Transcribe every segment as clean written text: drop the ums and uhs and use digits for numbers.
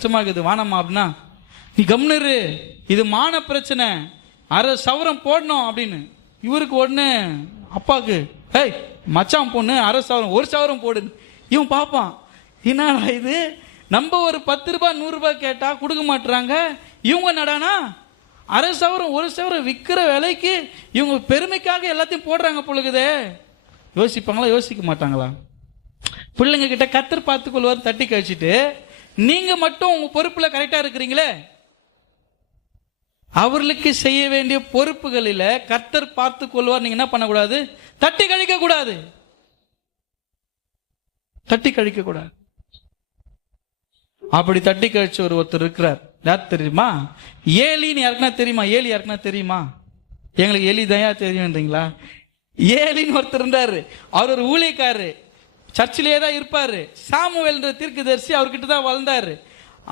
கஷ்டமாகுது வானம்மா அப்படின்னா, நீ கம்னரு, இது மான பிரச்சனை, அரை சவரம் போடணும் அப்படின்னு. இவருக்கு உடனே அப்பாவுக்கு, ஏய் மச்சான் பொண்ணு அரை சவரம் 1 சவரம் போடுன்னு. இவன் பார்ப்பான், என்னடா இது, நம்ம ஒரு 10 ரூபாய் 100 ரூபாய் கேட்டா கொடுக்க மாட்டுறாங்க, இவங்க நடானா அரை சவரம் 1 சவரம் விற்கிற விலைக்கு இவங்க பெருமைக்காக எல்லாத்தையும் போடுறாங்க பொழுகுதே. யோசிப்பாங்களா? யோசிக்க மாட்டாங்களா? பிள்ளைங்க கிட்ட கர்த்தர் பார்த்துக்கொள்வார் தட்டி கழிச்சிட்டு, நீங்க மட்டும் உங்க பொறுப்புல கரெக்டா இருக்கிறீங்களே, அவர்களுக்கு செய்ய வேண்டிய பொறுப்புகளில கர்த்தர் பார்த்து கொள்வார். நீங்க என்ன பண்ணக்கூடாது? தட்டி கழிக்க கூடாது. தட்டி கழிக்க கூடாது. அப்படி தட்டி கழிச்ச ஒருத்தர் இருக்கிறார். யார் தெரியுமா? ஏலின்னு யாருக்குன்னா தெரியுமா? ஏலி யாருக்குன்னா தெரியுமா? எங்களுக்கு எலி தயா தெரியும்ன்றீங்களா? ஏலின்னு ஒருத்தர் இருந்தாரு. அவர் ஒரு ஊழியக்காரரு, சர்ச்சிலே தான் இருப்பாரு. சாமுவேல் தீர்க்கதரிசி அவர்கிட்ட தான் வளர்ந்தாரு.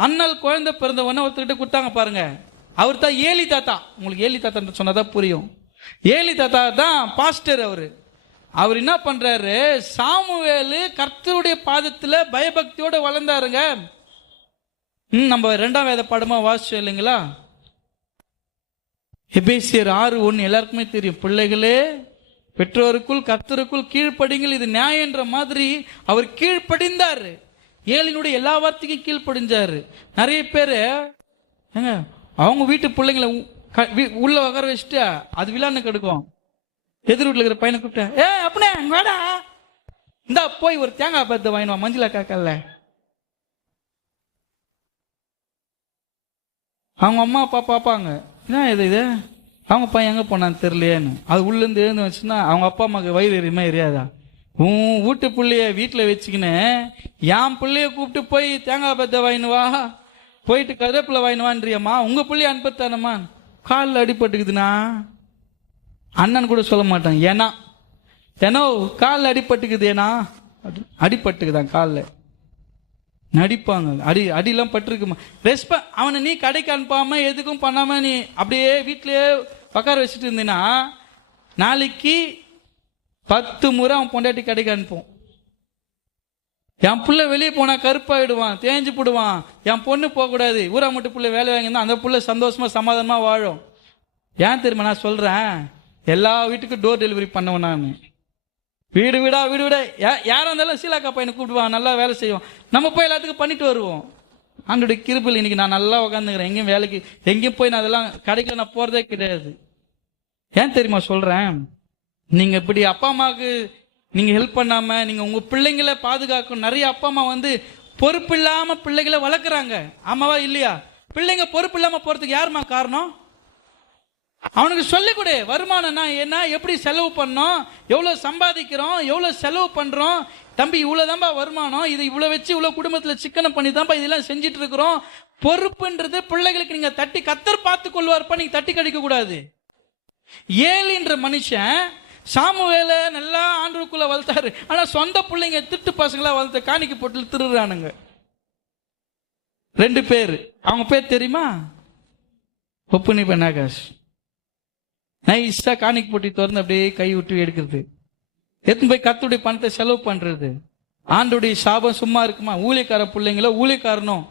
அண்ணல் குழந்தை பிறந்த உடனே ஒருத்தர்கிட்ட கொடுத்தாங்க பாருங்க, அவர் தான் ஏலி தாத்தா. உங்களுக்கு ஏலி தாத்தா சொன்னதான் புரியும். ஏலி தாத்தா தான் பாஸ்டர். அவர் என்ன பண்றாரு, சாமுவேல் கர்த்தருடைய பாதத்துல பயபக்தியோட வளர்ந்தாருங்க. நம்ம 2ஆம் வேத பாடமா வாசிச்சோம் இல்லைங்களா? எபேசியர் 6:1 எல்லாருக்குமே தெரியும். பிள்ளைகளே, பெற்றோருக்குள் கர்த்தருக்குள் கீழ்ப்படிங்கள், இது நியாயம் என்ற மாதிரி அவர் கீழ்ப்படிந்தாரு. ஏலினுடைய எல்லா வார்த்தைக்கும் கீழ்ப்படிஞ்சாரு. நிறைய பேரு அவங்க வீட்டு பிள்ளைங்களை உள்ள உட்கார வச்சுட்டு அது விழான்னு கெடுக்கும். எதிர் வீட்டுல இருக்கிற பையனை கூப்பிட்ட, அப்படியே வாடா, இந்தா போய் ஒரு தேங்காய் பத்த வாங்கிடுவான் மஞ்சளா காக்கல. அவங்க அம்மா அப்பா பார்ப்பாங்க, என்ன இது அவங்க பையன் எங்க போனான்னு தெரியலையேன்னு. அது உள்ள இருந்து எழுந்து வச்சுன்னா அவங்க அப்பா அம்மாக்கு வயிறு எரியுமா எரியாதா? உன் வீட்டு பிள்ளைய வீட்டுல வச்சுக்கின்னு என் பிள்ளைய கூப்பிட்டு போய் தேங்காய் பத்த வாங்கினுவா, போயிட்டு கருவேப்பிலை வாங்கினுவான்றியம்மா, உங்க பிள்ளைய அனுப்பத்தானம்மா. காலில் அடிபட்டுக்குதுண்ணா அண்ணன் கூட சொல்ல மாட்டாங்க. ஏன்னா காலில் அடிபட்டுக்குது, ஏன்னா அடிபட்டுக்குதான் காலில் நடிப்பாங்க. அடியெல்லாம் பட்டிருக்குமா? அவனை நீ கடைக்கு அனுப்பாம எதுக்கும் பண்ணாம நீ அப்படியே வீட்டிலேயே உட்கார வச்சுட்டு இருந்தீன்னா நாளைக்கு 10 முறை அவன் பொண்டாட்டி கடைக்கு அனுப்பும். என் பிள்ளை வெளியே போனா கருப்பாயிடுவான், தேஞ்சு போடுவான், என் பொண்ணு போகக்கூடாது, ஊரா மட்டும் பிள்ளை வேலை வாங்கினா அந்த பிள்ளை சந்தோஷமா சமாதானமா வாழும். ஏன் தெரியுமா நான் சொல்றேன்? எல்லா வீட்டுக்கும் டோர் டெலிவரி பண்ணுவேன் நான். வீடு வீடா யாரா இருந்தாலும் சீலாக்கா பையனை கூப்பிடுவான், நல்லா வேலை செய்வோம். நம்ம போய் எல்லாத்துக்கும் பண்ணிட்டு வருவோம். ஆண்டோடைய கிருபையில் இன்னைக்கு நான் நல்லா உட்காந்துக்கிறேன். எங்கேயும் வேலைக்கு எங்கேயும் போய் நான் அதெல்லாம் கடைக்கு நான் போறதே கிடையாது. ஏன் தெரியுமா சொல்றேன்? நீங்க இப்படி அப்பா அம்மாவுக்கு நீங்க ஹெல்ப் பண்ணாம நீங்க உங்க பிள்ளைங்களை பாதுகாக்கணும். நிறைய அப்பா அம்மா பொறுப்பு இல்லாம பிள்ளைகளை வளர்க்குறாங்க. ஆமாவா இல்லையா? பிள்ளைங்க பொறுப்பு இல்லாம போறதுக்கு யாருமா காரணம்? அவனுக்கு சொல்லிக் கொடு. வருமானம்னா என்ன, எப்படி செலவு பண்ணோம், எவ்வளவு சம்பாதிக்கிறோம், எவ்வளவு செலவு பண்றோம், தம்பி இவ்வளவுதான்பா வருமானம், இது இவ்வளவு வச்சு இவ்வளவு குடும்பத்துல சிக்கனம் பண்ணி தான்ப்பா இதெல்லாம் செஞ்சிட்டு இருக்கிறோம். பொறுப்புன்றது பிள்ளைகளுக்கு நீங்க தட்டி கர்த்தர் பார்த்து கொள்வார்ப்பா, நீங்க தட்டி கடிக்க கூடாது. ஏலின்ற மனுஷன் சாமுவேல நல்லா ஆண்டவருக்குள்ள வளர்த்தாரு. ஆனா சொந்த பிள்ளைங்க திட்டு பசங்களா வளர்த்த காணிக்கை போட்டு திருடுறானுங்க. 2 பேர். அவங்க பேர் தெரியுமா? ஒப்புனி பெனாகாஷ். நைஸா காணிக்கை போட்டி திறந்து அப்படியே கை விட்டு எடுக்கிறது, எடுத்து போய் கர்த்தருடைய பணத்தை செலவு பண்றது. ஆண்டோடைய சாபம் சும்மா இருக்குமா? ஊழியக்கார பிள்ளைங்களோ ஊழியக்காரனும்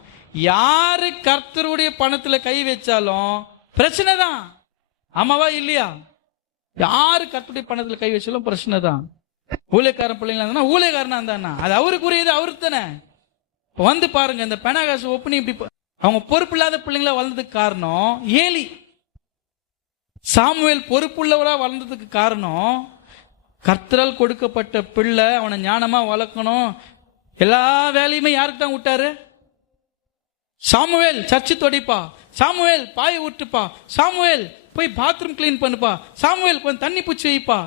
யாரு கர்த்தருடைய பணத்துல கை வச்சாலும் பிரச்சனை தான். ஆமாவா இல்லையா? யாரு கர்த்தருடைய பணத்துல கை வச்சாலும் பிரச்சனை தான். ஊழியக்காரன் பிள்ளைங்களா இருந்தா ஊழியக்காரனா இருந்தா அது அவருக்குரியது, அவருக்கு தானே. பாருங்க, இந்த பெனாகாஷ் ஒப்புனி இப்படி அவங்க பொறுப்பு இல்லாத பிள்ளைங்களா வளர்ந்ததுக்கு காரணம் ஏலி. சாமுவேல் பொறுப்புள்ளவரா வளர்ந்ததுக்கு காரணம் கர்த்தரால் கொடுக்கப்பட்ட பிள்ளை, அவனை ஞானமா வளர்க்கணும். எல்லா வேலையுமே யாருக்கு தான் விட்டாரு? சாமுவேல் சர்ச்சு தொடிப்பா, சாமுவேல் பாயை விட்டுப்பா, சாமுவேல் போய் பாத்ரூம் கிளீன் பண்ணுப்பா, சாமுவேல் கொஞ்சம் தண்ணி பூச்சி வைப்பா.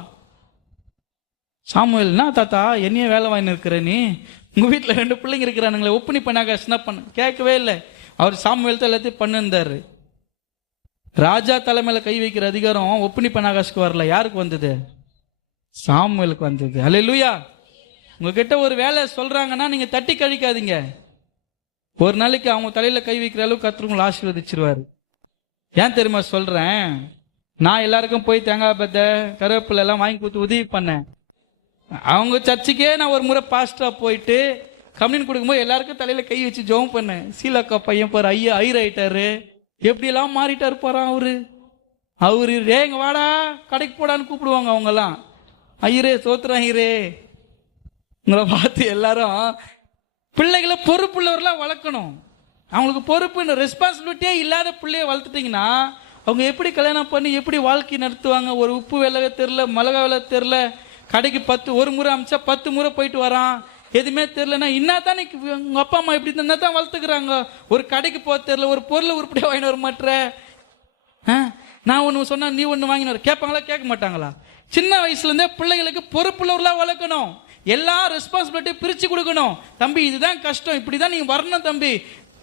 சாமுவேல், என்ன தாத்தா என்னைய வேலை வாங்கி இருக்கிற நீ, உங்க வீட்டுல 2 பிள்ளைங்க இருக்கிறானுங்களே, ஒப்புனி பெனாகாஷ் என்ன பண்ண? கேட்கவே இல்லை. அவர் சாமுவேல் தான் எல்லாத்தையும் பண்ணிருந்தாரு. ராஜா தலைமையில கை வைக்கிற அதிகாரம் ஒப்புனி பெனாகாஷ்க்கு வரல. யாருக்கு வந்தது? சாமுவேலுக்கு வந்தது. அல்லேலூயா. உங்ககிட்ட ஒரு வேலை சொல்றாங்கன்னா நீங்க தட்டி கழிக்காதீங்க. ஒரு நாளைக்கு அவங்க தலையில கை வைக்கிற அளவுக்கு கர்த்தர் உங்களை ஆசீர்வதிச்சிருவாரு. ஏன் தெரியுமா சொல்றேன்? நான் எல்லாருக்கும் போய் தேங்காய் பத்த கருவேப்பிலை எல்லாம் வாங்கி கொடுத்து உதவி பண்ணேன். அவங்க சர்ச்சுக்கே நான் ஒரு முறை பாஸ்டரா போயிட்டு கம்யூனியன் கொடுக்கும்போது எல்லாருக்கும் தலையில கை வச்சு ஜெபம் பண்ணேன். சீலாக்கா பையன் பாரு ஐயா ஆயிட்டாரு, எப்படியெல்லாம் மாறிட்டாரு பாரு அவரு ரேங்க வாடா கடைக்கு போடான்னு கூப்பிடுவாங்க. அவங்க எல்லாம் ஐயரே சோத்துறேன் ஐயரே. உங்களை பார்த்து எல்லாரும் பிள்ளைகளை பொறுப்புள்ளவர்களாக வளர்க்கணும். அவங்களுக்கு பொறுப்பு ரெஸ்பான்சிபிலிட்டியே இல்லாத பிள்ளைய வளர்த்துட்டிங்கன்னா அவங்க எப்படி கல்யாணம் பண்ணி எப்படி வாழ்க்கை நடத்துவாங்க? ஒரு உப்பு விலை தெரில, மிளகா விலை தெரில, கடைக்கு ஒரு முறை அமிச்சா 10 முறை போயிட்டு வரான், எதுவுமே தெரிலன்னா இன்னாதான் உங்கள் அப்பா அம்மா எப்படி இருந்தா தான் வளர்த்துக்கிறாங்க. ஒரு கடைக்கு போக தெரில, ஒரு பொருளை உருப்படியாக வாங்கிட்டு வர மாட்டேற. நான் ஒன்று சொன்னா நீ ஒன்று வாங்கிட்டு வர கேட்பாங்களா? கேட்க மாட்டாங்களா? சின்ன வயசுலேருந்தே பிள்ளைகளுக்கு பொறுப்புள்ளவர்களாக வளர்க்கணும். எல்லா ரெஸ்பான்சிபிலிட்டியும் பிரித்து கொடுக்கணும். தம்பி இதுதான் கஷ்டம், இப்படி தான் நீங்கள் வரணும் தம்பி,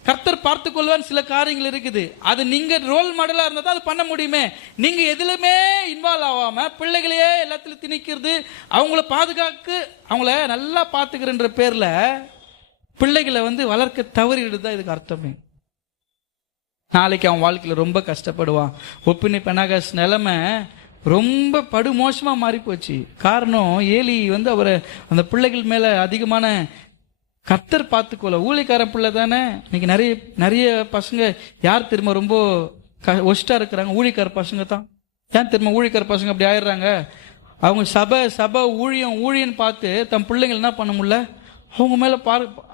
கர்த்தர் பார்த்து கொள்வான்னு சில காரியங்கள் இருக்குது. அது நீங்கள் ரோல் மாடலாக இருந்தால் தான் அது பண்ண முடியுமே. நீங்கள் எதுலையுமே இன்வால்வ் ஆகாமல் பிள்ளைகளையே எல்லாத்துலையும் திணிக்கிறது, அவங்கள பாதுகாக்க அவங்கள நல்லா பார்த்துக்கிறன்ற பேரில் பிள்ளைகளை வளர்க்க தவறிடுது தான் இதுக்கு அர்த்தமே. நாளைக்கு அவன் வாழ்க்கையில் ரொம்ப கஷ்டப்படுவான். ஒப்பினி பெனாகாஸ் நிலைமை ரொம்ப படுமோசமாக மாறி போச்சு. காரணம் ஏலி அவரை அந்த பிள்ளைகள் மேலே அதிகமான கர்த்தர் பார்த்துக்கோல. ஊழியக்கார பிள்ளை தானே. இன்னைக்கு நிறைய நிறைய பசங்க யார் தெரியுமா ரொம்ப ஒஸ்டா இருக்கிறாங்க? ஊழியக்கார பசங்க தான். ஏன் தெரியுமா ஊழியக்கார பசங்க அப்படி ஆயிடுறாங்க? அவங்க சபை ஊழியன்னு பார்த்து தன் பிள்ளைங்க என்ன பண்ண முடியல,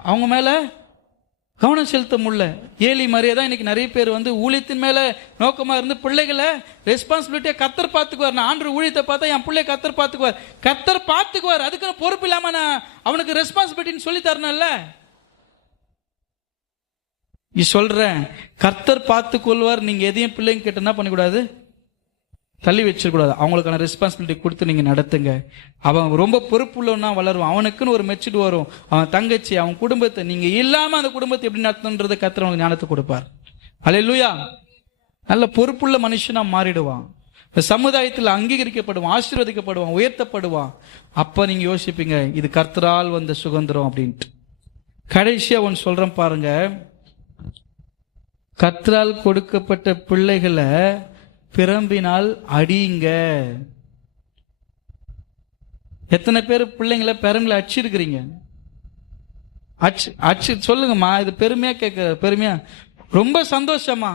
அவங்க மேல கவனம் செலுத்த முடியல. ஏலி மாதிரியே தான் இன்னைக்கு நிறைய பேர் ஊழியத்தின் மேல நோக்கமா இருந்து பிள்ளைகளை ரெஸ்பான்சிபிலிட்டியா கர்த்தர் பார்த்துக்குவார். நான் ஆண்டு ஊழியத்தை பார்த்தா என் பிள்ளைய கர்த்தர் பார்த்துக்குவார். அதுக்கு பொறுப்பு இல்லாம நான் அவனுக்கு ரெஸ்பான்சிபிலிட்டின்னு சொல்லி தரணும்ல. நீ சொல்றேன் கர்த்தர் பார்த்து கொள்வார். நீங்க எதையும் பிள்ளைங்க கிட்ட என்ன பண்ணக்கூடாது, தள்ளி வச்சிடக்கூடாது. அவங்களுக்கான ரெஸ்பான்சிபிலிட்டி கொடுத்து நீங்க நடத்துங்க. அவன் ரொம்ப பொறுப்புள்ளவனா வளருவான். அவனுக்குன்னு ஒரு மெச்சூர்டு வரும். அவன் தங்கச்சி, அவன் குடும்பத்தை நீங்க இல்லாம அந்த குடும்பத்தை எப்படி நடத்தணுன்றதை கர்த்தர் அவனுக்கு ஞானத்தை கொடுப்பார். அல்லேலூயா. நல்ல பொறுப்புள்ள மனுஷனா மாறிடுவான். சமுதாயத்தில் அங்கீகரிக்கப்படுவான், ஆசீர்வதிக்கப்படுவான், உயர்த்தப்படுவான். அப்ப நீங்க யோசிப்பீங்க இது கர்த்தரால் வந்த சுதந்திரம் அப்படின்ட்டு. கடைசியா ஒன்று சொல்றேன் பாருங்க. கர்த்தரால் கொடுக்கப்பட்ட பிள்ளைகளை பிரம்பினால் அடிங்க. எத்தனை பேர் பிள்ளைங்களை பெரம்பில அடிச்சிருக்கிறீங்க? அச்சு சொல்லுங்கம்மா. இது பெருமையா கேட்க, பெருமையா ரொம்ப சந்தோஷமா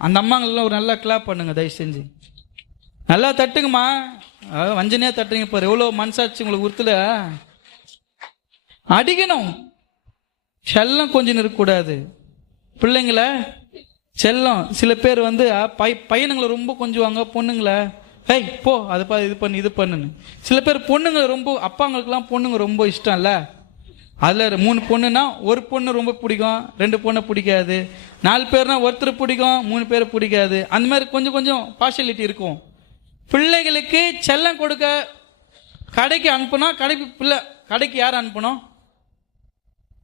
அந்த அம்மாங்கெல்லாம் ஒரு நல்லா கிளாப் பண்ணுங்க தயவு செஞ்சு. நல்லா தட்டுங்கம்மா. வஞ்சனையா தட்டுங்க பாரு. எவ்வளவு மனசாச்சு உங்களுக்கு உறுத்துல. அடிக்கணும். செல்லம் கொஞ்சம் இருக்கக்கூடாது பிள்ளைங்களை. செல்லம் சில பேர் பையனுங்களை ரொம்ப கொஞ்சுவாங்க, பொண்ணுங்களை ஹேய் போ அதை இது பண்ணுன்னு. சில பேர் பொண்ணுங்களை ரொம்ப, அப்பாங்களுக்குலாம் பொண்ணுங்க ரொம்ப இஷ்டம் இல்ல. அதில் 3 பொண்ணுன்னா ஒரு பொண்ணு ரொம்ப பிடிக்கும், 2 பொண்ணை பிடிக்காது. 4 பேர்னா ஒருத்தர் பிடிக்கும், 3 பேர் பிடிக்காது. அந்த மாதிரி கொஞ்சம் பார்ஷியாலிட்டி இருக்கும். பிள்ளைகளுக்கு செல்லம் கொடுக்க கடைக்கு அனுப்பணும். கடைக்கு யார் அனுப்பணும்?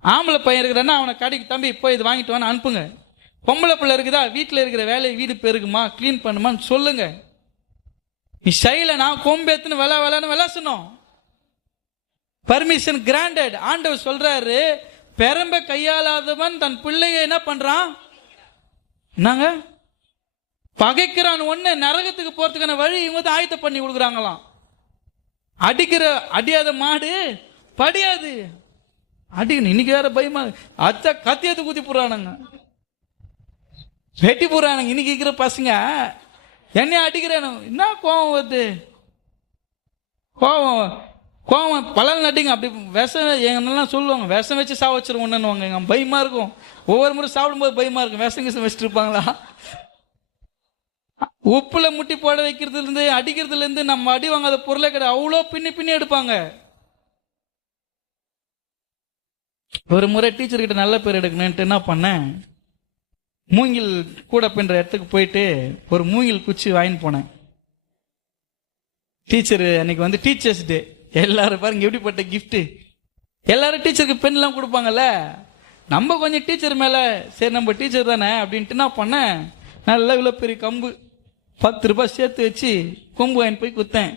ஆம்பளை பையன் இருக்கிறான்னா அவனை கடைக்கு தம்பி போய் இது வாங்கிட்டு வான்னு அனுப்புங்க. பொம்பளை பிள்ளை இருக்குதா, வீட்டில் இருக்கிற வேலையை வீடு பெருகுமா, கிளீன் பண்ணுமான்னு சொல்லுங்க. நீ செய்யல நான் கொம்பேத்துன்னு விளான்னு விளாசணும். Permission granted. ஆண்டவர் சொல்றாரு பெரம்ப கையாளாதவன் தன் பிள்ளைய என்ன பண்றான்? நாங்க பகைக்கிறான். ஒண்ணு நரகத்துக்கு போறதுக்கான வழி இவங்க ஆயத்த பண்ணி கொடுக்குறாங்களாம். அடியாத மாடு படியாது. அடிக்கணும். இன்னைக்கு வேற பயமா அச்சா கத்தியத்து குத்தி போடுறானுங்க, வெட்டி போடுறானுங்க. இன்னைக்கு இருக்கிற பசங்க என்ன அடிக்கிறானு என்ன கோவம் வருது. கோவம் பலன் நட்டிங்க. அப்படி விஷம் எங்கெல்லாம் சொல்லுவாங்க, விஷம் வச்சு சாவ வச்சிருவோம். எங்க பயமா இருக்கும். ஒவ்வொரு முறை சாப்பிடும்போது பயமா இருக்கும். விஷம் வச்சுட்டு இருப்பாங்களா? உப்புல முட்டி போட வைக்கிறதுல இருந்து அடிக்கிறதுல இருந்து நம்ம அடி வாங்காத பொருளே கிடையாது. அவ்வளோ பின்னி எடுப்பாங்க. ஒரு முறை டீச்சர் கிட்ட நல்ல பேர் எடுக்கணும்ட்டு என்ன பண்ணேன், மூங்கில் கூட பின்ற இடத்துக்கு போயிட்டு ஒரு மூங்கில் குச்சி வாங்கிட்டு போனேன். டீச்சர் அன்னைக்கு டீச்சர்ஸ் டே. எல்லாரும் பாருங்க எப்படிப்பட்ட கிஃப்ட். எல்லாரும் டீச்சருக்கு பென்லாம் கொடுப்பாங்கல்ல. நம்ம கொஞ்சம் டீச்சர் மேல சரி நம்ம டீச்சர் தானே அப்படின்ட்டு என்ன பண்ணேன், நல்லா இவ்வளோ பெரிய கம்பு 10 ரூபாய் சேர்த்து வச்சு கொம்பு வாங்கிட்டு போய் குத்தேன்.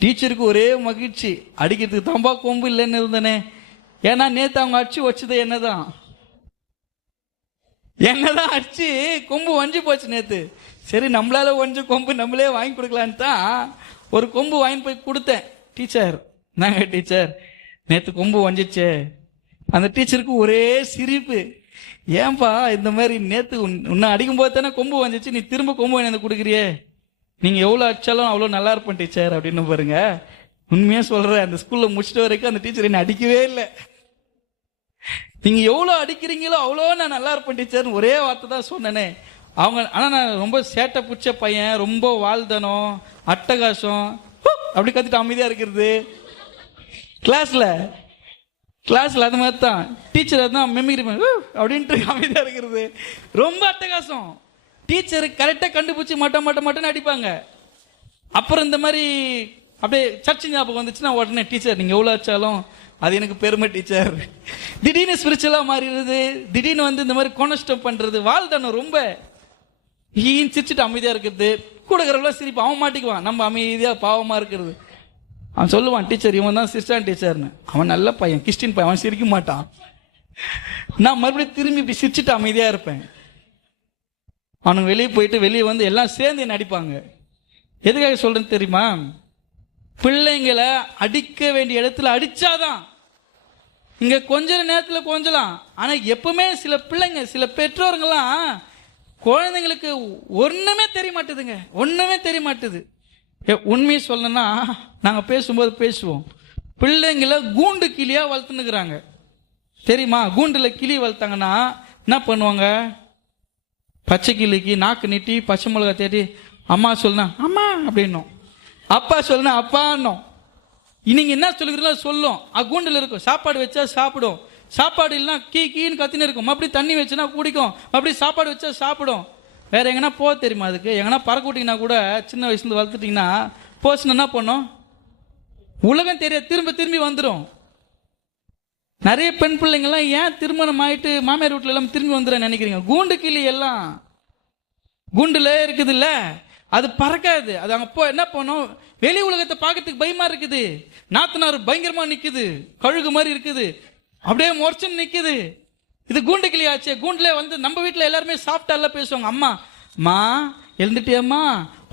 டீச்சருக்கு ஒரே மகிழ்ச்சி. அடிக்கிறதுக்கு தம்பா கொம்பு இல்லைன்னு இருந்தேனே. ஏன்னா நேற்று அவங்க அடிச்சு வச்சது என்னதான் அடிச்சு கொம்பு வஞ்சி போச்சு நேற்று. சரி நம்மளால ஒஞ்சு கொம்பு நம்மளே வாங்கி கொடுக்கலான்னு தான் ஒரு கொம்பு வாங்கி போய் கொடுத்தேன். டீச்சர் நாங்க டீச்சர் நேற்று கொம்பு வஞ்சிச்சே, அந்த டீச்சருக்கு ஒரே சிரிப்பு. ஏன்பா இந்த மாதிரி நேத்து உன்னை அடிக்கும் போது தானே கொம்பு வந்துச்சு, நீ திரும்ப கொம்பு வாங்கி கொடுக்குறியே, நீங்க எவ்வளவு அடிச்சாலும் அவ்வளவு நல்லா இருப்பேன் டீச்சர் அப்படின்னு பாருங்க. உண்மையா சொல்றேன், அந்த ஸ்கூல்ல முடிச்சிட்ட வரைக்கும் அந்த டீச்சர் என்ன அடிக்கவே இல்லை. நீங்க எவ்வளவு அடிக்கிறீங்களோ அவ்வளோ நான் நல்லா இருப்பேன் டீச்சர் ஒரே வார்த்தை தான் சொன்னேனே. அவங்க ஆனா நான் ரொம்ப சேட்டை பிடிச்ச பையன், ரொம்ப வாழ்தனம், அட்டகாசம், அப்படி கத்திட்டு அமைதியா இருக்கிறது. கிளாஸ்ல அது மாதிரி தான் டீச்சர் தான் மெமிக்ரி அப்படின்ட்டு அமைதியா இருக்கிறது, ரொம்ப அட்டகாசம். டீச்சர் கரெக்டா கண்டுபிடிச்சி மட்டும் அடிப்பாங்க. அப்புறம் இந்த மாதிரி அப்படியே சர்ச்சை ஞாபகம் வந்துச்சுன்னா உடனே டீச்சர் நீங்க எவ்வளவு வச்சாலும் அது எனக்கு பெருமை டீச்சர். திடீர்னு ஸ்பிரிச்சுவலா மாறிடுது, திடீர்னு வந்து இந்த மாதிரி கோனஸ்டம் பண்றது, வாழ்தானோ ரொம்ப சிரிச்சுட்டு அமைதியா இருக்கிறது. கூட இருக்கிறவங்க சிரிப்பு, அவன் மாட்டிக்குவான், நம்ம அமைதியா பாவமா இருக்கிறது. அவன் சொல்லுவான் டீச்சர் இவன் தான் சிரிச்சான் டீச்சர்னு. அவன் நல்ல பையன், கிறிஸ்டின் பையன், அவன் சிரிக்க மாட்டான். நான் மறுபடியும் திரும்பி இப்படி சிரிச்சுட்டு அமைதியா இருப்பேன். அவனுக்கு வெளியே போயிட்டு வெளியே வந்து எல்லாம் சேர்ந்து என்ன அடிப்பாங்க. எதுக்காக சொல்றேன்னு தெரியுமா? பிள்ளைங்களை அடிக்க வேண்டிய இடத்துல அடிச்சாதான். இங்க கொஞ்ச நேரத்துல கொஞ்சலாம், ஆனா எப்பவுமே சில பிள்ளைங்க, சில பெற்றோர்கள்லாம் குழந்தைங்களுக்கு ஒண்ணுமே தெரிய மாட்டுதுங்க, ஒண்ணுமே தெரிய மாட்டுது. உண்மையை சொல்லணும்னா நாங்க பேசும்போது பேசுவோம், பிள்ளைங்களை கூண்டு கிளியா வளர்த்துனுக்குறாங்க தெரியுமா? கூண்டுல கிளி வளர்த்தாங்கன்னா என்ன பண்ணுவாங்க, பச்சை கிளிக்கு நாக்கு நீட்டி பச்சை மிளகா தேடி அம்மா சொல்லுனா அம்மா அப்படின்னும், அப்பா சொல்லுனா அப்பான்னும். நீங்க என்ன சொல்லுறீங்களோ சொல்லும். கூண்டுல இருக்கும், சாப்பாடு வச்சா சாப்பிடும், சாப்பாடு இல்லைன்னா கீன்னு கத்தினு இருக்கும், அப்படி தண்ணி வச்சுனா குடிக்கும், அப்படி சாப்பாடு வச்சா சாப்பிடும். வேற எங்கன்னா போக தெரியுமா அதுக்கு? எங்கன்னா பறக்க விட்டீங்கன்னா கூட சின்ன வயசுல வளர்த்துட்டீங்கன்னா போச்சுன்னா என்ன பண்ணும், உலகம் தெரிய திரும்பி வந்துடும். நிறைய பெண் பிள்ளைங்கள்லாம் ஏன் திருமணம் ஆயிட்டு மாமியார் வீட்டுல எல்லாம் திரும்பி வந்துடும் நினைக்கிறீங்க? கூண்டு கிளி எல்லாம் கூண்டுல இருக்குது இல்ல, அது பறக்காது. அது அங்க போ என்ன பண்ணும், வெளி உலகத்தை பார்க்கறதுக்கு பயமா இருக்குது. நாத்தனார் பயங்கரமா நிக்குது, கழுகு மாதிரி இருக்குது, அப்படியே மொர்ச்சன் நிக்குது. இது கூண்டு கிளி ஆச்சு. கூண்டுல வந்து நம்ம வீட்டுல எல்லாருமே சாப்பிட்டால பேசுவாங்க, அம்மா எழுந்துட்டியம்மா,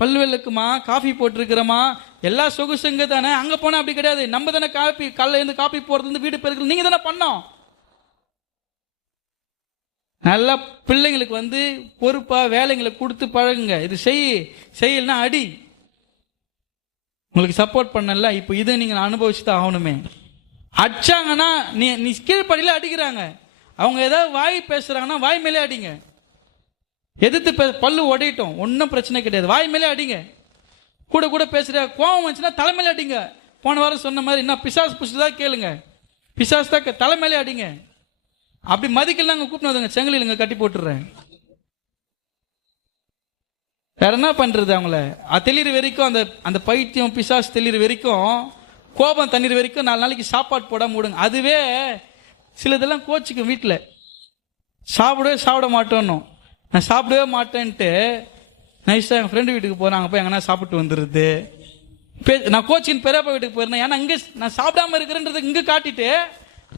பல்லு வெள்ளுக்குமா, காஃபி போட்டிருக்கிறமா, எல்லா சொகுசுங்க தானே. அங்க போனா அப்படி கிடையாது, நம்ம தானே காப்பி காலைல இருந்து காப்பி போறது வந்து வீடு பெருக்கு நீங்க தானே பண்ணோம். நல்லா பிள்ளைங்களுக்கு வந்து பொறுப்பா வேலைங்களை கொடுத்து பழகுங்க. இது செய்யலன்னா அடி. உங்களுக்கு சப்போர்ட் பண்ணல, இப்போ இதை நீங்க அனுபவிச்சுதான் ஆகணுமே. அடிச்சாங்கன்னா நீ கீழ்படியில அடிக்கிறாங்க, அவங்க ஏதாவது வாய் பேசுறாங்கன்னா வாய் மேலே அடிங்க. எதிர்த்து பல்லு உடையட்டும், ஒன்றும் பிரச்சனை கிடையாது, வாய் மேலே அடிங்க. கூட பேசுற கோவம் வந்துச்சுன்னா தலைமையில அடிங்க. போன வாரம் சொன்ன மாதிரி என்ன பிசாஸ் புடிச்சதா கேளுங்க, பிசாஸ் தான் தலைமையிலே அடிங்க. அப்படி மதிக்கலாம் கூப்பிட்டு செங்கலில் கட்டி போட்டுறேன். வேற என்ன பண்றது? அவங்கள தெளிற வரைக்கும் அந்த பைத்தியம் பிசாஸ் தெளிற வரைக்கும், கோபம் தண்ணீர் வரைக்கும் 4 நாளைக்கு சாப்பாடு போடாம விடுங்க. அதுவே சிலதெல்லாம் கோச்சிக்கும். வீட்டில் சாப்பிட மாட்டோன்னு, நான் சாப்பிடவே மாட்டேன்ட்டு நைஸாக என் ஃப்ரெண்டு வீட்டுக்கு போகிறேன், அங்கே போய் எங்கன்னா சாப்பிட்டு வந்துடுது. நான் கோச்சின்னு பெரியப்பா வீட்டுக்கு போயிருந்தேன், ஏன்னா இங்கே நான் சாப்பிடாம இருக்கிறேன்றது இங்கே காட்டிட்டு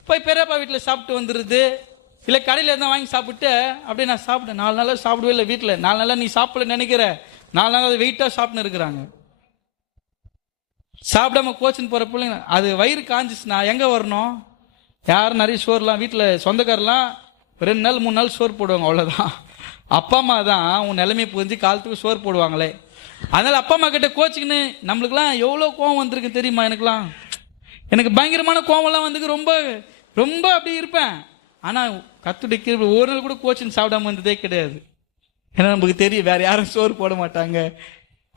போய் பெரியப்பா வீட்டில் சாப்பிட்டு வந்துடுது. இல்லை கடையில் இருந்தால் வாங்கி சாப்பிட்டு அப்படியே நான் சாப்பிட்டேன். 4 நாளாக சாப்பிடவே இல்லை வீட்டில். 4 நாளாக நீ சாப்பிடல நினைக்கிற, 4 நாளாக வெயிட்டாக சாப்பிட்டு இருக்கிறாங்க. சாப்பிடாம கோச்சின்னு போகிற பிள்ளைங்க அது வயிறு காஞ்சிச்சுன்னா எங்கே வரணும்? யாரும் நிறைய சோறுலாம் வீட்டில் சொந்தக்காரெல்லாம் 2 நாள் 3 நாள் சோறு போடுவாங்க, அவ்வளோதான். அப்பா அம்மா தான் உன் நிலைமையை புரிஞ்சு காலத்துக்கு சோறு போடுவாங்களே. அதனால அப்பா அம்மா கிட்ட கோச்சிக்கின்னு நம்மளுக்குலாம் எவ்வளோ கோவம் வந்திருக்கு தெரியுமா? எனக்கு பயங்கரமான கோவம்லாம் வந்து ரொம்ப ரொம்ப அப்படி இருப்பேன். ஆனால் கத்துடைக்கிற ஒரு நாள் கூட கோச்சின்னு சாப்பிடாம வந்ததே கிடையாது. ஏன்னா நமக்கு தெரியும் வேற யாரும் சோறு போட மாட்டாங்க.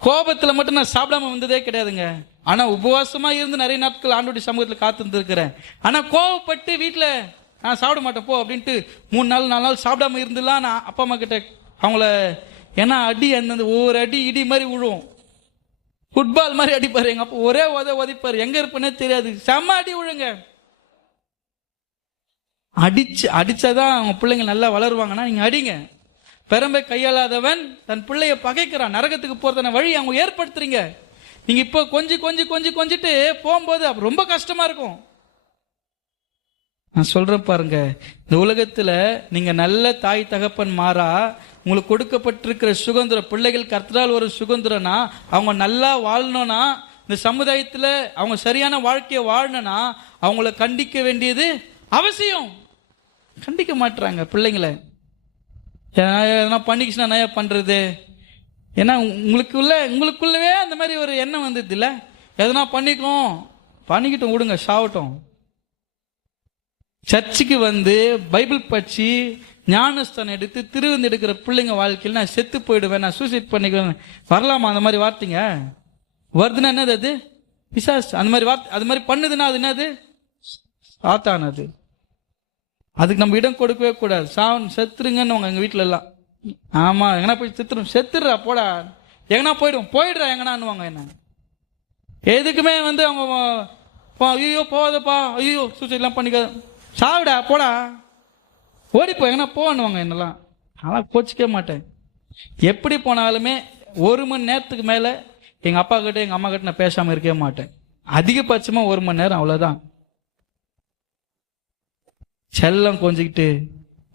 கோபத்தில் மட்டும் நான் சாப்பிடாம வந்ததே கிடையாதுங்க. ஆனால் உபவாசமா இருந்து நிறைய நாட்கள் ஆண்டோடைய சமூகத்தில் காத்து இருந்திருக்கிறேன். ஆனால் கோவப்பட்டு வீட்டில் நான் சாப்பிட மாட்டேன் போ அப்படின்ட்டு 3 நாள் 4 நாள் சாப்பிடாம இருந்துலாம் நான் அப்பா அம்மா கிட்ட அவங்கள, ஏன்னா அடி அந்த ஒவ்வொரு அடி இடி மாதிரி விழுவும், ஃபுட்பால் மாதிரி அடிப்பாரு எங்க அப்பா, ஒரே உதைப்பாரு, எங்க இருப்பேனே தெரியாது, செம்ம அடி விழுங்க. அடிச்சாதான் அவங்க பிள்ளைங்க நல்லா வளருவாங்கன்னா நீங்க அடிங்க. பெரும்பை கையாளாதவன் தன் பிள்ளைய பகைக்கிறான், நரகத்துக்கு போறதான வழி அவங்க ஏற்படுத்துறீங்க. நீங்க இப்போ கொஞ்சிட்டு போகும்போது ரொம்ப கஷ்டமா இருக்கும். நான் சொல்றேன் பாருங்க, இந்த உலகத்துல நீங்க நல்ல தாய் தகப்பன் மாறா உங்களுக்கு கொடுக்கப்பட்டிருக்கிற சுதந்திரம், பிள்ளைகள் கர்த்தரால் ஒரு சுதந்திரம்னா, அவங்க நல்லா வாழணும்னா, இந்த சமுதாயத்துல அவங்க சரியான வாழ்க்கையை வாழணும்னா அவங்கள கண்டிக்க வேண்டியது அவசியம். கண்டிக்க மாட்டுறாங்க பிள்ளைங்களை. எதனா பண்ணிக்கிச்சுன்னா நான் பண்றது? ஏன்னா உங்களுக்குள்ளவே அந்த மாதிரி ஒரு எண்ணம் வந்தது இல்ல. எதனா பண்ணிக்கிட்டோம், விடுங்க, சாவட்டும். சர்ச்சுக்கு வந்து பைபிள் படிச்சு ஞானஸ்தானம் எடுத்து திருவிந்து எடுக்கிற பிள்ளைங்க வாழ்க்கையில் நான் செத்து போயிடுவேன், நான் சூசைட் பண்ணிக்குவேன் வரலாமா? அந்த மாதிரி வார்த்தைங்க வருதுன்னா என்னது? அது பிசாசு. அந்த மாதிரி வார்த்தை அது மாதிரி பண்ணுதுன்னா அது என்னது? சாத்தானது. அதுக்கு நம்ம இடம் கொடுக்கவே கூடாது. செத்துருங்கன்னு எங்க வீட்டுல எல்லாம். ஆமா, எங்கன்னா போய் செத்துடுறா போடா, எங்கன்னா போயிடுறா எங்கன்னான்னுவாங்க என்ன. எதுக்குமே வந்து அவங்க ஐயோ போவாதப்பா, ஐயோ சூசைட்லாம் பண்ணிக்காத, சாவிடா போடா, ஓடிப்போ எங்கன்னா போவானுவாங்க என்னெல்லாம். ஆனால் கோச்சிக்க மாட்டேன். எப்படி போனாலுமே 1 மணி நேரத்துக்கு மேல எங்க அப்பா கிட்ட எங்க அம்மா கிட்ட நான் பேசாம இருக்கவே மாட்டேன். அதிகபட்சமா 1 மணி நேரம், அவ்வளவுதான். செல்லம் கொஞ்சிக்கிட்டு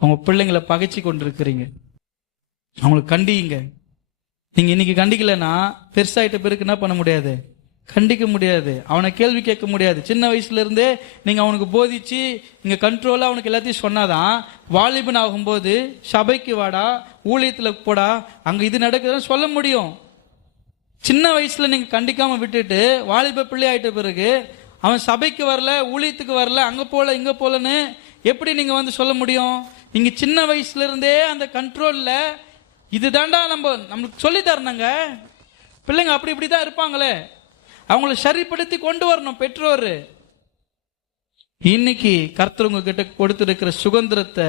அவங்க பிள்ளைங்களை பகைச்சு கொண்டு இருக்கிறீங்க. அவங்களுக்கு கண்டிங்க. நீங்க இன்னைக்கு கண்டிக்கலன்னா பெருசாயிட்ட பிறகு என்ன பண்ண முடியாது? கண்டிக்க முடியாது. அவனை கேள்வி கேட்க முடியாது. சின்ன வயசுல இருந்தே நீங்க அவனுக்கு போதிச்சு இங்க கண்ட்ரோலா அவனுக்கு எல்லாத்தையும் சொன்னாதான் வாலிபன் ஆகும்போது சபைக்கு வாடா, ஊழியத்துல போடா, அங்க இது நடக்குதுன்னு சொல்ல முடியும். சின்ன வயசுல நீங்க கண்டிக்காம விட்டுட்டு வாலிப பிள்ளை ஆயிட்ட பிறகு அவன் சபைக்கு வரல, ஊழியத்துக்கு வரல, அங்க போல இங்க போலன்னு எப்படி நீங்க வந்து சொல்ல முடியும்? நீங்க சின்ன வயசுல இருந்தே அந்த கண்ட்ரோல்ல இது தாண்டா நம்மளுக்கு சொல்லி தரணுங்க. பிள்ளைங்க அப்படி இப்படிதான் இருப்பாங்களே, அவங்கள சரிப்படுத்தி கொண்டு வரணும் பெற்றோர். இன்னைக்கு கர்த்தர் உங்ககிட்ட கொடுத்திருக்கிற சுதந்திரத்தை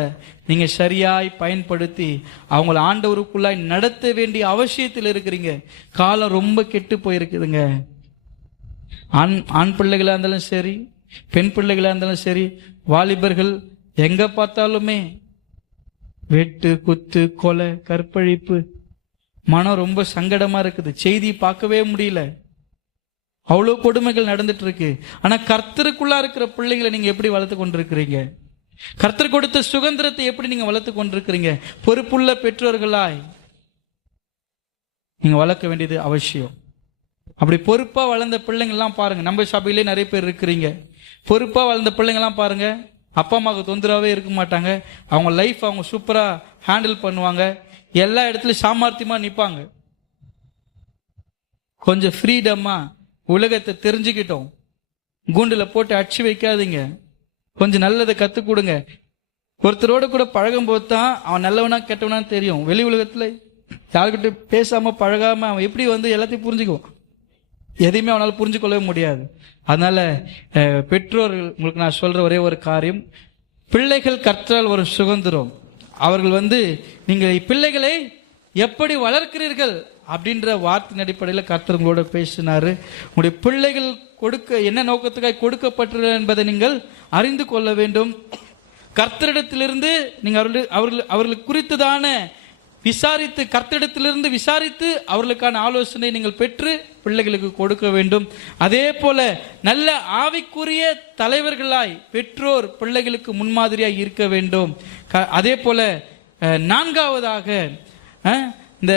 நீங்க சரியாய் பயன்படுத்தி அவங்கள ஆண்டவருக்குள்ளாய் நடத்த வேண்டிய அவசியத்தில் இருக்கிறீங்க. காலம் ரொம்ப கெட்டு போயிருக்குதுங்க. ஆண் பிள்ளைகளா இருந்தாலும் சரி, பெண் பிள்ளைகளா இருந்தாலும் சரி, வாலிபர்கள் எங்க பார்த்தாலுமே வெட்டு, குத்து, கொலை, கற்பழிப்பு. மனம் ரொம்ப சங்கடமா இருக்குது. செய்தி பார்க்கவே முடியல. அவ்வளவு கொடுமைகள் நடந்துட்டு இருக்கு. ஆனா கர்த்தருக்குள்ளா இருக்கிற பிள்ளைங்களை நீங்க எப்படி வளர்த்து கொண்டிருக்கிறீங்க? கர்த்தர் கொடுத்த சுதந்திரத்தை எப்படி நீங்க வளர்த்து கொண்டிருக்கிறீங்க? பொறுப்புள்ள பெற்றோர்களாய் நீங்க வளர்க்க வேண்டியது அவசியம். அப்படி பொறுப்பா வளர்ந்த பிள்ளைங்க எல்லாம் பாருங்க, நம்ம சபையிலே நிறைய பேர் இருக்கிறீங்க. பொறுப்பா வளர்ந்த பிள்ளைங்க எல்லாம் பாருங்க, அப்பா அம்மாவுக்கு தொந்தரவே இருக்க மாட்டாங்க. அவங்க லைஃப் அவங்க சூப்பரா ஹேண்டில் பண்ணுவாங்க. எல்லா இடத்துலயும் சாமர்த்தியமா நிப்பாங்க. கொஞ்சம் ஃப்ரீடமா உலகத்தை தெரிஞ்சுக்கிட்டோம். கூண்டுல போட்டு அடிச்சு வைக்காதீங்க. கொஞ்சம் நல்லதை கத்து கொடுங்க. ஒருத்தரோட கூட பழகும் போது தான் அவன் நல்லவனா கெட்டவனான்னு தெரியும். வெளி உலகத்துல யாருக்கிட்ட பேசாம பழகாம அவன் எப்படி வந்து எல்லாத்தையும் புரிஞ்சுக்குவான்? எதையுமே அவனால் புரிஞ்சு கொள்ளவே முடியாது. அதனால பெற்றோர்கள் உங்களுக்கு நான் சொல்ற ஒரே ஒரு காரியம், பிள்ளைகள் கற்றால் ஒரு சுதந்திரம். அவர்கள் வந்து நீங்க பிள்ளைகளை எப்படி வளர்க்கிறீர்கள் அப்படின்ற வார்த்தையின் அடிப்படையில் கர்த்தர் உங்களோட பேசினாரு. உங்களுடைய பிள்ளைகள் என்ன நோக்கத்துக்காக கொடுக்கப்பட்டது என்பதை நீங்கள் அறிந்து கொள்ள வேண்டும். கர்த்தரிடத்திலிருந்து நீங்க அவர்களுக்கு குறித்ததான விசாரித்து, கர்த்தரிடத்திலிருந்து விசாரித்து அவர்களுக்கான ஆலோசனை நீங்கள் பெற்று பிள்ளைகளுக்கு கொடுக்க வேண்டும். அதே போல நல்ல ஆவிக்குரிய தலைவர்களாய் பெற்றோர் பிள்ளைகளுக்கு முன்மாதிரியாய் இருக்க வேண்டும். அதே போல 4வதாக இந்த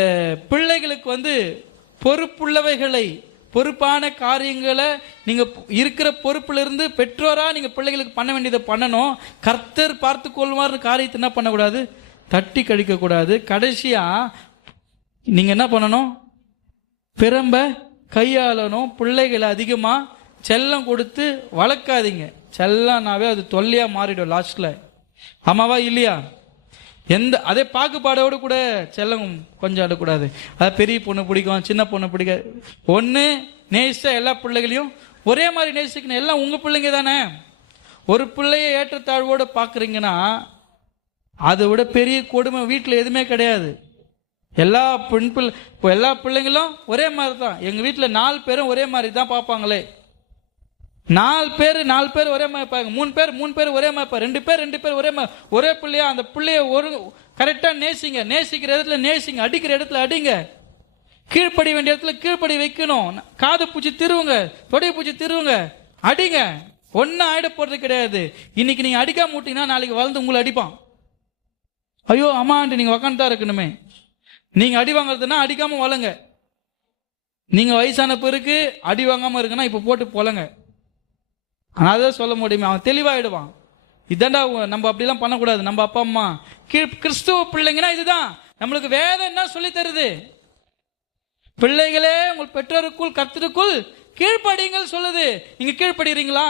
பிள்ளைகளுக்கு வந்து பொறுப்புள்ளவைகளை, பொறுப்பான காரியங்களை நீங்க இருக்கிற பொறுப்புல இருந்து பெற்றோரா நீங்க பிள்ளைகளுக்கு பண்ண வேண்டியதை பண்ணணும். கர்த்தர் பார்த்து கொள்வார் காரியத்தை என்ன பண்ணக்கூடாது? தட்டி கழிக்க கூடாது. கடைசியா நீங்க என்ன பண்ணணும்? பிரம்ப கையாளணும். பிள்ளைகளை அதிகமா செல்லம் கொடுத்து வளர்க்காதீங்க. செல்லம்னாவே அது தொல்லையா மாறிடும் லாஸ்ட்ல. ஆமாவா இல்லையா? அதே பாகுபாடோடு கூட செல்லம் கொஞ்சம் ஆடக்கூடாது. அதாவது பெரிய பொண்ணு பிடிக்கும், சின்ன பொண்ணு பிடிக்காது. ஒன்று நேசிச்சா எல்லா பிள்ளைகளையும் ஒரே மாதிரி நேசிக்கணும். எல்லாம் உங்க பிள்ளைங்க தானே. ஒரு பிள்ளைய ஏற்றத்தாழ்வோடு பார்க்குறீங்கன்னா அதை விட பெரிய கொடுமை வீட்டில் எதுவுமே கிடையாது. எல்லா பிள்ளைங்களும் ஒரே மாதிரி தான். எங்கள் வீட்டில் 4 பேரும் ஒரே மாதிரி தான் பார்ப்பாங்களே. 4 பேர் ஒரே மாதிரி பார்ப்பாங்க. 3 பேர் ஒரே மாதிரி பார்ப்பாங்க. 2 பேர் ஒரே மாதிரி. ஒரே பிள்ளையா அந்த பிள்ளைய ஒரு கரெக்டாக நேசிங்க. நேசிக்கிற இடத்துல நேசிங்க, அடிக்கிற இடத்துல அடிங்க, கீழ்ப்படி வேண்டிய இடத்துல கீழ்ப்படி வைக்கணும். காது பூச்சி திருவுங்க, தொடைய பூச்சி திருவுங்க, அடிங்க. ஒன்னும் ஆயிட போறது கிடையாது. இன்னைக்கு நீங்க அடிக்காம விட்டீங்கன்னா நாளைக்கு வளர்ந்து உங்களை அடிப்பான். ஐயோ அம்மாண்டு நீங்க உக்காந்து தான் இருக்கணுமே. நீங்க அடி வாங்குறதுன்னா அடிக்காம வளங்க. நீங்க வயசான பிறகு அடி வாங்காம இருக்குன்னா இப்ப போட்டு பொலங்க. அதான் சொல்ல முடியுமே. அவன் தெளிவாயிடுவான். இதாண்டா நம்ம அப்படிலாம் பண்ணக்கூடாது. நம்ம அப்பா அம்மா கிறிஸ்துவ பிள்ளைங்கன்னா இதுதான். நம்மளுக்கு வேதம் என்ன சொல்லி தருது? பிள்ளைகளே உங்கள் பெற்றோருக்குள் கர்த்தருக்குள் கீழ்ப்படியுங்கள் சொல்லுது. நீங்க கீழ்ப்படுறீங்களா?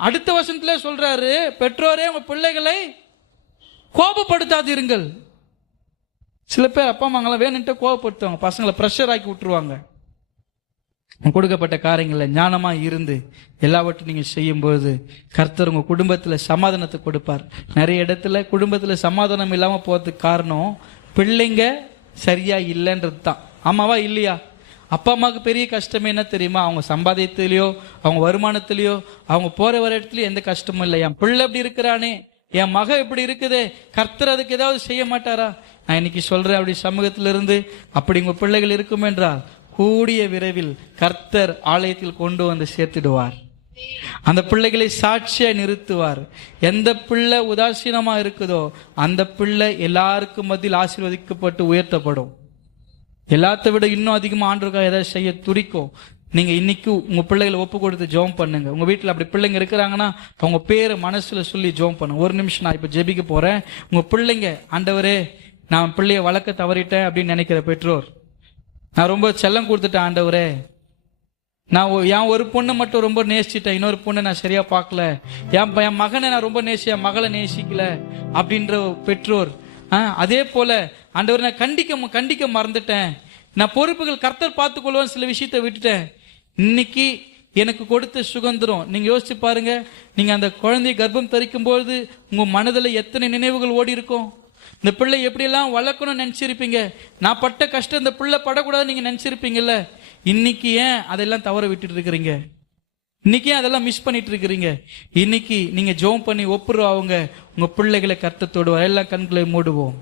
அடுத்த வசனத்துல சொல்றாரு, பெற்றோரே உங்க பிள்ளைகளை கோபப்படுத்தாதீர்கள். சில பேர் அப்பா அம்மாங்களாம் வேணுன்ட்டு கோபப்படுத்துவாங்க, பசங்களை ப்ரெஷர் ஆக்கி விட்டுருவாங்க. கொடுக்கப்பட்ட காரியங்களில் ஞானமா இருந்து எல்லாவற்றையும் நீங்க செய்யும்போது கர்த்தர் உங்க குடும்பத்துல சமாதானத்தை கொடுப்பார். நிறைய இடத்துல குடும்பத்துல சமாதானம் இல்லாம போறதுக்கு காரணம் பிள்ளைங்க சரியா இல்லைன்றது தான். ஆமாவா இல்லையா? அப்பா அம்மாவுக்கு பெரிய கஷ்டமே என்ன தெரியுமா? அவங்க சம்பாதியத்திலையோ அவங்க வருமானத்திலையோ அவங்க போற வர இடத்துலயும் எந்த கஷ்டமும் இல்லை. என் பிள்ளை இப்படி இருக்கிறானே, என் மக இப்படி இருக்குதே, கர்த்தர் அதுக்கு ஏதாவது செய்ய மாட்டாரா? நான் இன்னைக்கு சொல்றேன், அப்படி சமூகத்திலிருந்து அப்படி உங்க பிள்ளைகள் இருக்கும் என்றால் கூடிய விரைவில் கர்த்தர் ஆலயத்தில் கொண்டு வந்து சேர்த்திடுவார். அந்த பிள்ளைகளை சாட்சியா நிறுத்துவார். எந்த பிள்ளை உதாசீனமா இருக்குதோ அந்த பிள்ளை எல்லாருக்கும் மத்தியில் ஆசீர்வதிக்கப்பட்டு உயர்த்தப்படும். எல்லாத்த விட இன்னும் அதிகமா ஆண்டவருக்காக ஏதாவது செய்ய துடிக்கும். நீங்க இன்னைக்கு உங்க பிள்ளைகளை ஒப்பு கொடுத்து ஜெபம் பண்ணுங்க. உங்க வீட்டுல அப்படி பிள்ளைங்க இருக்கிறாங்கன்னா அவங்க பேரை மனசுல சொல்லி ஜெபம் பண்ணுங்க. ஒரு நிமிஷம் நான் இப்ப ஜெபிக்க போறேன். உங்க பிள்ளைங்க, ஆண்டவரே நான் பிள்ளைய வளர்க்க தவறிட்டேன் அப்படின்னு நினைக்கிற பெற்றோர், நான் ரொம்ப செல்லம் கொடுத்துட்டேன் ஆண்டவரே, நான் என் ஒரு பொண்ணை மட்டும் ரொம்ப நேசிச்சிட்டேன், இன்னொரு பொண்ணை நான் சரியா பார்க்கல, என் மகனை நான் ரொம்ப என் மகளை நேசிக்கல அப்படின்ற பெற்றோர், அதே போல ஆண்டவர் நான் கண்டிக்க மறந்துட்டேன், நான் பொறுப்புகள் கர்த்தர் பார்த்துக்கொள்வேன், சில விஷயத்தை விட்டுட்டேன். இன்னைக்கு எனக்கு கொடுத்த சுதந்திரம் நீங்க யோசிச்சு பாருங்க. நீங்க அந்த குழந்தைய கர்ப்பம் தரிக்கும் பொழுது உங்க மனதில் எத்தனை நினைவுகள் ஓடி இருக்கும். இந்த பிள்ளை எப்படியெல்லாம் வளர்க்கணும்னு நினைச்சிருப்பீங்க. நான் பட்ட கஷ்டம் இந்த பிள்ளை படக்கூடாது நீங்க நினைச்சிருப்பீங்கல்ல. இன்னைக்கு ஏன் அதெல்லாம் தவற விட்டுட்டு இருக்கிறீங்க? இன்னைக்கு ஏன் அதெல்லாம் மிஸ் பண்ணிட்டு இருக்கிறீங்க? இன்னைக்கு நீங்க ஜெபம் பண்ணி ஒப்புருவாங்க. உங்க பிள்ளைகளை கர்த்தத்தோடு எல்லா கண்களை மூடுவோம்.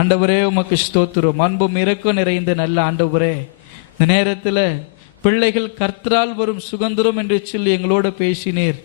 ஆண்டவரே உமக்கு ஸ்தோத்திரம். அன்பும் இரக்கம் நிறைந்த நல்ல ஆண்டவரே, இந்த நேரத்துல பிள்ளைகள் கர்த்தரால் வரும் சுதந்திரம் என்று சொல்லி எங்களோட பேசினீர்.